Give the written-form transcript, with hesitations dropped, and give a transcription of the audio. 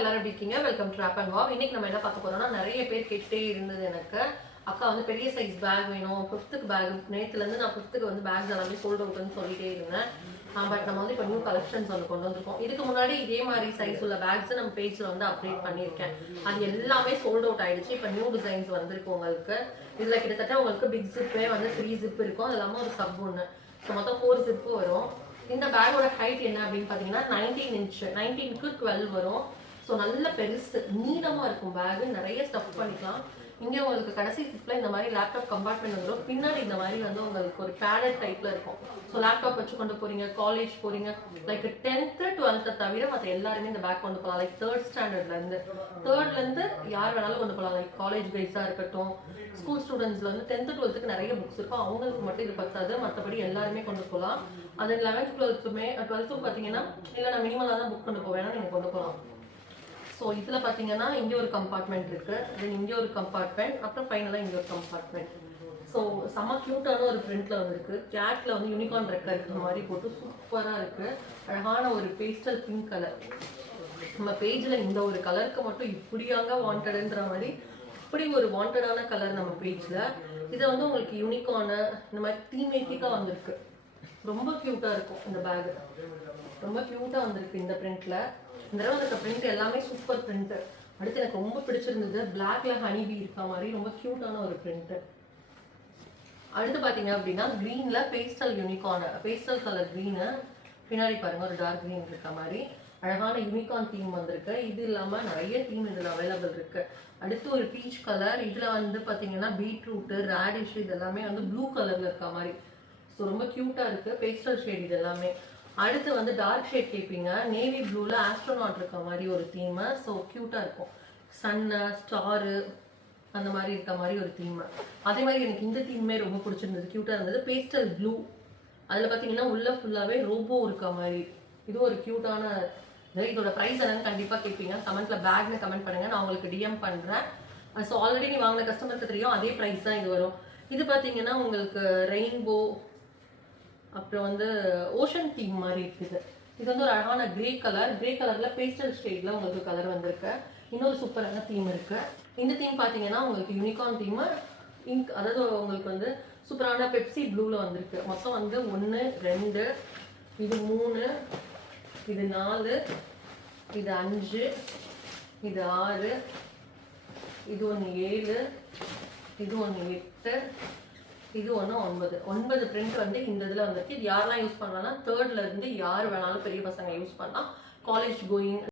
எல்லாரும் எப்படி இருக்கீங்க? Welcome to Wrap and Wow. இன்னைக்கு நம்ம என்ன பார்க்க போறோம்னா, நிறைய பேர் கேட்டே இருந்தது எனக்கு. அக்கா வந்து பெரிய சைஸ் பேக் வேணும், 5th பேக். நேத்துல இருந்து நான் 5th வந்து பேக்ஸ் எல்லாமே சோல்ட் அவுட்னு சொல்லிட்டே இருந்தேன். பட் நம்ம வந்து இப்போ நியூ கலெக்ஷன்ஸ் வந்து கொண்டு வந்திருக்கோம். இதுக்கு முன்னாடி இதே மாதிரி சைஸ் உள்ள பேக்ஸ் நம்ம பேஜ்ல வந்து அப்டேட் பண்ணியிருக்கேன். அது எல்லாமே சோல்ட் அவுட் ஆயிடுச்சு. இப்போ நியூ டிசைன்ஸ் வந்திருக்கு உங்களுக்கு. இதுல கிட்டத்தட்ட உங்களுக்கு பிக் ஜிப்பே வந்து 3 ஜிப் இருக்கும். அது இல்லாமல் ஒரு சப் ஒன்று. ஸோ மொத்தம் 4 ஜிப்பு வரும். இந்த பேக்கோட ஹைட் என்ன அப்படின்னு பார்த்தீங்கன்னா 19 இன்ச், 19க்கு 12 வரும். ஸோ நல்ல பெருசு நீளமாக இருக்கும் பேகு, நிறைய ஸ்டஃப் பண்ணிக்கலாம். இங்கே உங்களுக்கு கடைசி ஜிப்பில் இந்த மாதிரி லேப்டாப் கம்பார்ட்மெண்ட் வந்துடும். பின்னாடி இந்த மாதிரி வந்து உங்களுக்கு ஒரு பேடட் டைப்பில் இருக்கும். ஸோ லேப்டாப் வச்சு கொண்டு போகிறீங்க, காலேஜ் போகிறீங்க, லைக் 10th 12th தவிர மற்ற எல்லாருமே இந்த பேக் கொண்டு போகலாம். லைக் 3rd ஸ்டாண்டர்ட்லேருந்து 3rdலேருந்து யார் வேணாலும் கொண்டு போகலாம். லைக் காலேஜ் கைஸாக இருக்கட்டும், ஸ்கூல் ஸ்டூடெண்ட்ஸ்ல வந்து 10th 12th நிறைய புக்ஸ் இருக்கும். அவங்களுக்கு மட்டும் இது பத்தாது, மற்றபடி எல்லாருமே கொண்டு போகலாம். அது 11th 12th பார்த்தீங்கன்னா இல்லை நான் மினிமலாக தான் புக் கொண்டு போவேன்னா நீங்கள் கொண்டு போகலாம். ஸோ இதில் பார்த்தீங்கன்னா இங்கே ஒரு கம்பார்ட்மெண்ட் இருக்கு, தென் இங்கே ஒரு கம்பார்ட்மெண்ட், அப்புறம் ஃபைனலாக இங்கே ஒரு கம்பார்ட்மெண்ட். ஸோ செம்ம க்யூட்டான ஒரு பிரிண்ட்ல வந்துருக்கு. கேட்ல வந்து யூனிகார்ன் ரெக்கா இருக்கிற மாதிரி போட்டு சூப்பராக இருக்கு. அழகான ஒரு பேஸ்டல் பிங்க் கலர். நம்ம பேஜில் இந்த ஒரு கலருக்கு மட்டும் இப்படியாங்க வாண்டடுன்ற மாதிரி இப்படி ஒரு வாண்டடான கலர் நம்ம பேஜில். இதை வந்து உங்களுக்கு யூனிகார்னு இந்த மாதிரி தீமேட்டிக்காக வந்திருக்கு. ரொம்ப க்யூட்டாக இருக்கும் இந்த பேகு, ரொம்ப க்யூட்டாக வந்திருக்கு இந்த பிரிண்ட்ல. இந்த தடவை இருக்க பிரிண்ட் எல்லாமே சூப்பர் பிரிண்ட். அடுத்து எனக்கு ரொம்ப பிடிச்சிருந்தது பிளாக்ல ஹனிபி இருக்க மாதிரி ரொம்ப க்யூட்டான ஒரு பிரிண்ட். அடுத்து பார்த்தீங்க அப்படின்னா க்ரீன்ல pastel unicorn, pastel colour green, பின்னாடி பாருங்க ஒரு டார்க் க்ரீன் இருக்க மாதிரி அழகான யூனிகார்ன் தீம் வந்திருக்கு. இது இல்லாமல் நிறைய தீம் இதில் அவைலபிள் இருக்கு. அடுத்து ஒரு பீச் கலர், இதில் வந்து பார்த்தீங்கன்னா பீட்ரூட்டு, ரேடிஷ், இது எல்லாமே வந்து ப்ளூ கலர்ல இருக்க மாதிரி. ஸோ ரொம்ப க்யூட்டாக இருக்கு பேஸ்டல் ஷேட் இது எல்லாமே. அடுத்து வந்து டார்க் ஷேட் கேட்பீங்க, நேவி ப்ளூல ஆஸ்ட்ரோநாட் இருக்க மாதிரி ஒரு தீம். ஸோ க்யூட்டாக இருக்கும். சன்னு, ஸ்டாரு அந்த மாதிரி இருக்க மாதிரி ஒரு தீம். அதே மாதிரி எனக்கு இந்த தீமே ரொம்ப பிடிச்சிருந்தது, க்யூட்டாக இருந்தது. பேஸ்டல் ப்ளூ, அதில் பார்த்தீங்கன்னா உள்ள ஃபுல்லாகவே ரோபோ இருக்க மாதிரி. இது ஒரு க்யூட்டான இது. இதோட ப்ரைஸ் என்னன்னு கண்டிப்பாக கேட்பீங்க. கமெண்ட்ல பேக்னு கமெண்ட் பண்ணுங்க, நான் உங்களுக்கு டிஎம் பண்ணுறேன். ஸோ ஆல்ரெடி நீ வாங்கின கஸ்டமருக்கு தெரியும், அதே ப்ரைஸ் தான் இது வரும். இது பார்த்தீங்கன்னா உங்களுக்கு ரெயின்போ, அப்புறம் வந்து ஓஷன் தீம் மாதிரி இருக்குது. இது வந்து ஒரு அழகான கிரே கலர், கிரே கலர்ல பேஸ்டல் ஷேட்ல உங்களுக்கு கலர் வந்திருக்கு. இன்னொரு சூப்பரான தீம் இருக்கு. இந்த தீம் பார்த்தீங்கன்னா உங்களுக்கு யூனிகார்ன் தீம் இங்க், அதாவது உங்களுக்கு வந்து சூப்பரான பெப்சி ப்ளூல வந்திருக்கு. மொத்தம் வந்து 1 2 இது 3 இது 4 இது 5 இது 6 இது 1 7 இது 1 8 இது 1 9 பிரிண்ட் வந்து இந்த இதில் வந்துருக்கு. இது யாரெல்லாம் யூஸ் பண்ணலாம்னா 3rdல இருந்து யார் வேணாலும் பெரிய பசங்க யூஸ் பண்ணலாம். College going